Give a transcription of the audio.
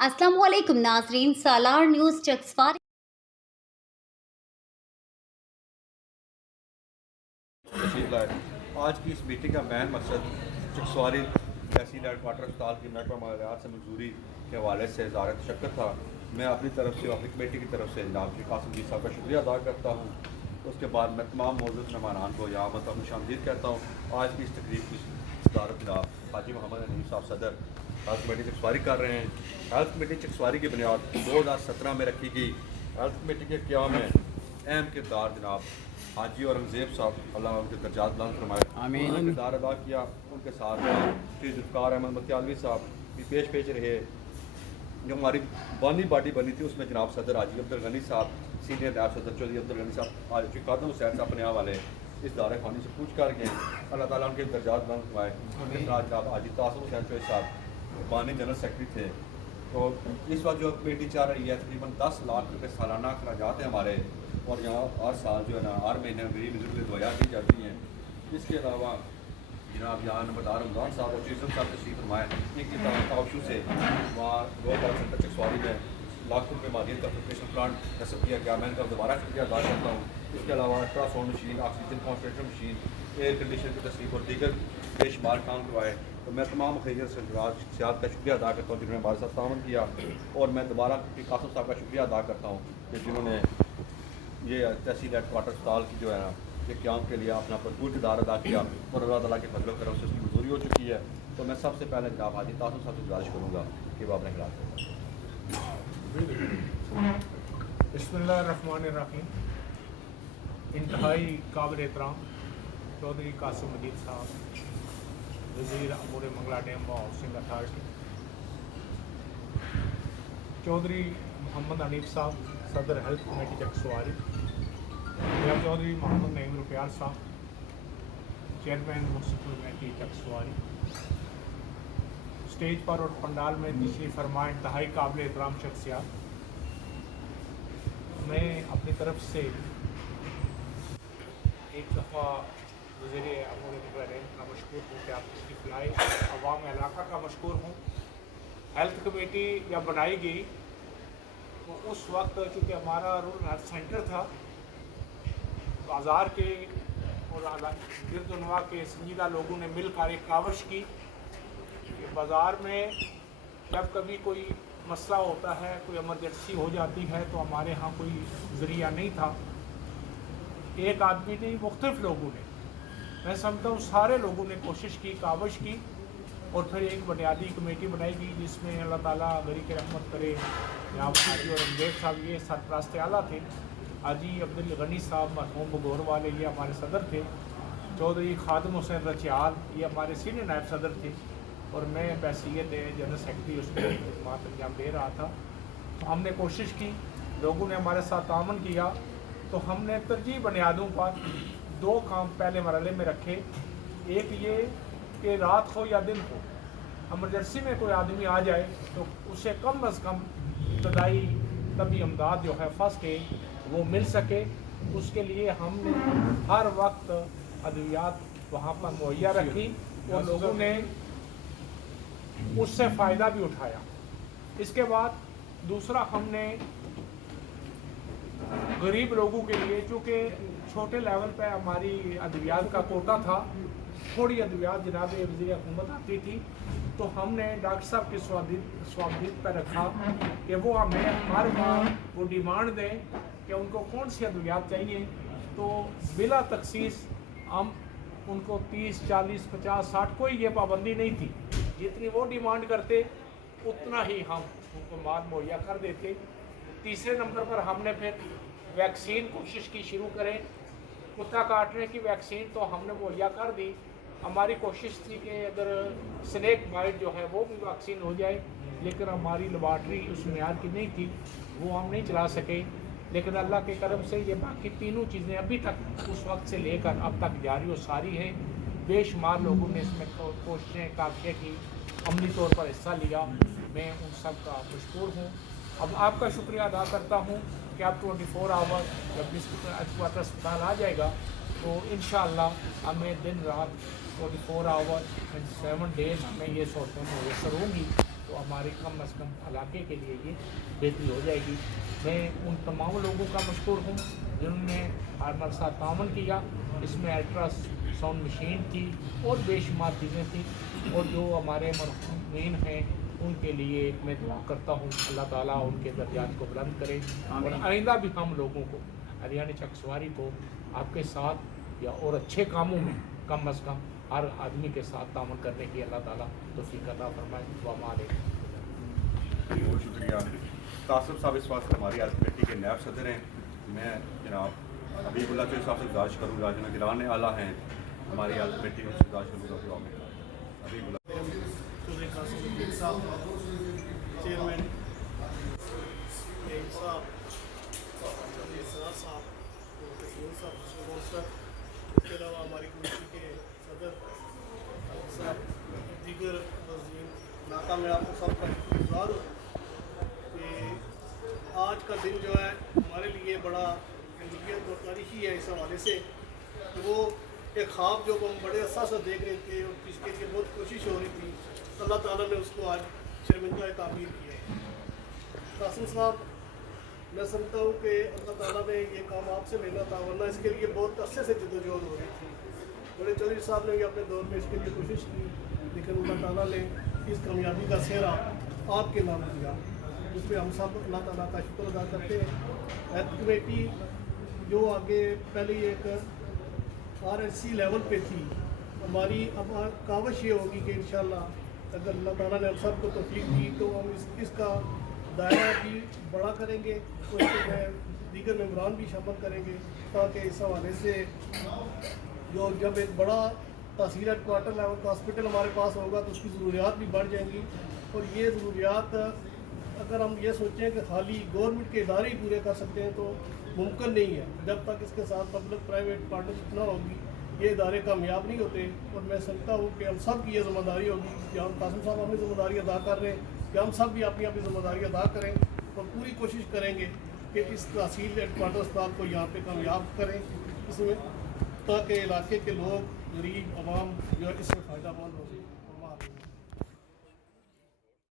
अस्सलामुअलैकुम नाज़रीन, सालार न्यूज़ चक्सवार। आज की इस मीटिंग का मेन मकसद चकसवारी तहसील हेडक्वार्टर अस्पताल की महकमा मालियात से मंजूरी के हवाले से इज़हार तशक्कुर था। मैं अपनी तरफ से अपनी कमेटी की तरफ से जनाब शेख कासिम जी साहब का शुक्रिया अदा करता हूँ। उसके बाद मैं तमाम मौजूद मेहमानान को यहाँ मतलब खुशामदीद कहता हूँ। आज की इस तकरीब की सदारत जनाब हाजी मोहम्मद अनीम साहब सदर हेल्थ कमेटी चकसवारी कर रहे हैं। हेल्थ कमेटी चकसवारी की बुनियाद 2017 में रखी गई। हेल्थ कमेटी के क़याम में अहम किरदार जनाब हाजी औरंगज़ेब साहब अल्लाह उनके दर्जात बुलंद फरमाए उन्होंने किरदार अदा किया। उनके साथ जुल्फ़िकार अहमद मतियालवी साहब भी पेश रहे। जो हमारी बानी बॉडी बनी थी उसमें जनाब सदर हाजी अब्दुल गनी साहब, सीनियर नायब सदर चौधरी अब्दुल गनी साहब, आज कादम हुसैन साहब अपने वाले इस दायरे खानी से पूछ कर गए। अल्लाह ताला उनके दर्जात बुलंद फरमाए। उनके साथ जनाब हाजी तासिम हुसैन चौधरी साहब बानी जनरल सेक्रेटरी थे। तो इस वक्त जो कमेटी चाह रही है तकरीबन 10 लाख रुपये सालाना अखराजात हैं हमारे, और यहाँ हर साल जो है ना हर महीने गरीब बुजुर्ग दवाइयाँ दी जाती हैं। इसके अलावा जनाब यहाँ नंबरदार रमज़ान साहब और चीज़म साहब तशरीफ फरमाए। इनकी तावशु से वहाँ रोज़ सेंटर चकसवारी में लाखों रुपये मादियत का प्रिपरेशन प्लांट नस्ब किया गया। मैं इनका दोबारा शुक्रिया अदा करता हूँ। इसके अलावा ultrasound machine, oxygen concentrator machine, air conditioner की तस्वीर और दीगर बेशुमार काम करवाए। तो मैं तमाम खैरियत से सियाद का शुक्रिया अदा करता हूँ जिन्होंने हमारे साथ तावन किया, और मैं दोबारा कासिम साहब का शुक्रिया अदा करता हूँ कि जिन्होंने ये तहसील हेडक्वार्टर अस्पताल की जो है ना ये क़याम के लिए अपना भरपूर किरदार अदा किया, और अल्लाह ताला के फजल करम से उसकी मंजूरी हो चुकी है। तो मैं सबसे पहले जनाब हाजी तासिम साहब से गुजारिश करूँगा कि वो अपने खिलाफ बिस्मिल्लाहिर्रहमानिर्रहीम। इंतहाई काबिल एहतराम चौधरी कासिम मजीद साहब, वज़ीर अमूर मंगला डैम व हाउसिंग अथॉरिटी, चौधरी मोहम्मद अनीफ साहब सदर हेल्थ कमेटी चकसवारी, जनाब चौधरी मोहम्मद नईम रुपयार साहब chairman municipal committee Chakswari, stage पर और पंडाल में तशरीफ़ फरमा इंतहाई काबिल एहतराम शख्सियात, मैं अपनी तरफ से एक दफ़ा वज़ीर अमूर मंगला डैम का मशकूर हूँ कि आप तशरीफ़ लाए, अवाम इलाका का मशकूर हूँ। हेल्थ कमेटी जब बनाई गई तो उस वक्त चूँकि हमारा रूरल हेल्थ सेंटर था, बाज़ार के और गिरदुनवा के संजीदा लोगों ने मिलकर एक कावश की कि बाज़ार में जब कभी कोई मसला होता है, कोई इमरजेंसी हो जाती है, तो हमारे यहाँ कोई ज़रिया नहीं था। एक आदमी नहीं, मुख्तलिफ लोगों ने, मैं समझता हूँ सारे लोगों ने कोशिश की, कावश की, और फिर एक बुनियादी कमेटी बनाई गई जिसमें अल्लाह ताला गरी के रहमत करे यहाँ हाजी औरंगज़ेब साहब ये सरपरस्त आला थे, हाजी अब्दुल गनी साहब मरहूम बगौर वाले ये हमारे सदर थे, चौधरी खादम हुसैन रचियाल ये हमारे सीनियर नायब सदर थे, और मैं बैसियत जनरल सेक्रेटरी उसमें खिदमत अंजाम दे रहा था। तो हमने कोशिश की, लोगों ने हमारे साथ तामन किया, तो हमने तरजीह बुनियादों पर 2 काम पहले मरहले में रखे। एक ये कि रात हो या दिन हो, इमरजेंसी में कोई आदमी आ जाए तो उसे कम अज़ कम इब्तदाई तबी इमदाद जो है फर्स्ट एड वो मिल सके। उसके लिए हमने हर वक्त अद्वियात वहाँ पर मुहैया रखी और लोगों ने उससे फ़ायदा भी उठाया। इसके बाद दूसरा, हमने गरीब लोगों के लिए, चूँकि छोटे लेवल पर हमारी अद्वियात का कोटा था, थोड़ी अद्वियात जनाब वज़ीर हुकूमत आती थी, तो हमने डॉक्टर साहब की स्वामित्व पर रखा कि वो हमें हर माह वो डिमांड दें कि उनको कौन सी अद्वियात चाहिए, तो बिला तखसीस हम उनको 30, 40, 50, 60 कोई ये पाबंदी नहीं थी, जितनी वो डिमांड करते उतना ही हम उनको माल मुहैया कर देते। तीसरे नंबर पर हमने फिर वैक्सीन कोशिश की शुरू करें, कुत्ता काटने की वैक्सीन तो हमने मुहैया कर दी। हमारी कोशिश थी कि अगर स्नेक बाइट जो है वो भी वैक्सीन हो जाए, लेकिन हमारी लेबॉर्ट्री उस मेयार की नहीं थी, वो हम नहीं चला सके। लेकिन अल्लाह के करम से ये बाकी तीनों चीज़ें अभी तक उस वक्त से लेकर अब तक जारी और सारी हैं। बेशुमार लोगों ने इसमें कोशिशें काफ़िया की, अमली तौर पर हिस्सा लिया, मैं उन सब का मशकूर हूँ। अब आपका शुक्रिया अदा करता हूँ कि आप 24 आवर जब हेडक्वार्टर अस्पताल आ जाएगा तो इंशाअल्लाह हमें दिन रात 24 आवर 7 डेज़ में ये सहूलतें मुयसर होंगी। तो हमारे कम अज़ कम इलाके के लिए ये बेहतरी हो जाएगी। मैं उन तमाम लोगों का मशकूर हूँ जिन्होंने हमारे साथ तावन किया। इसमें अल्ट्रासाउंड मशीन थी और बेशुमार चीज़ें थी, और जो हमारे मरहूमीन हैं उनके लिए मैं दुआ करता हूँ अल्लाह ताला उनके दर्जात को बुलंद करे, और आइंदा भी हम लोगों को हरियाणा चकसवारी को आपके साथ या और अच्छे कामों में कम अज़ कम हर आदमी के साथ तामन करने की अल्लाह ताला तौफीक अता फरमाए। बहुत शुक्रिया। तासिफ साहब इस वक्त हमारी आज कमेटी के नायब सदर हैं। मैं जनाब हबीबुल्लाह चौधरी साहब से गुजारिश करूँगा जो निगरान आला हैं हमारी आज कमेटी में, गुजारिश करूँगा हबीबुल्लाह चेयरमैन साहब, साहब, इसके अलावा हमारी कमेटी के सदर साहब, दीगर वज़ीर नाका, में आपको सबका शुक्रगुज़ार हूँ कि आज का दिन जो है हमारे लिए बड़ा अहमियत और तारीखी है इस हवाले से कि वो एक ख्वाब जो हम बड़े अरसा से देख रहे थे और जिसके लिए बहुत कोशिश हो रही थी, अल्लाह ताला ने उसको आज शर्मिंदा ताबीर किया। कासिम साहब, मैं समझता हूँ कि अल्लाह ताला ने ये काम आपसे लेना था, वरना इसके लिए बहुत अरसे से जद्दोजहद हो रही थी। बड़े चौधरी साहब ने भी अपने दौर में इसके लिए कोशिश की, लेकिन अल्लाह ताला ने इस कामयाबी का सेहरा आपके नाम दिया, जिसमें हम सब अल्लाह ताला का शुक्र अदा करते हैं। हेल्थ कमेटी जो आगे पहले एक RSC लेवल पे थी, हमारी अब कावश ये होगी कि इंशाअल्लाह अगर अल्लाह ताला ने हम सबको तौफीक दी तो हम इसका दायरा भी बड़ा करेंगे और इसमें दीगर मेम्बरान भी शामिल करेंगे, ताकि इस हवाले से जो जब एक बड़ा तहसील हेड क्वार्टर लेवल का हॉस्पिटल हमारे पास होगा तो उसकी ज़रूरियात भी बढ़ जाएंगी। और ये ज़रूरियात अगर हम ये सोचें कि खाली गवर्नमेंट के इदारे ही पूरे कर सकते हैं तो मुमकिन नहीं है, जब तक इसके साथ पब्लिक प्राइवेट पार्टनरशिप ना होगी ये इदारे कामयाब नहीं होते। और मैं समझता हूँ कि हम सब की ये ज़िम्मेदारी होगी कि हम कासिम साहब अपनी ज़िम्मेदारी अदा कर रहे हैं कि हम सब भी अपनी अपनी ज़िम्मेदारी अदा करें और पूरी कोशिश करेंगे कि इस तहसील हेडक्वार्टर अस्पताल को यहाँ पे कामयाब करें इसमें, ताकि इलाके के लोग, गरीब आवाम जो है इससे फ़ायदा मंद हो।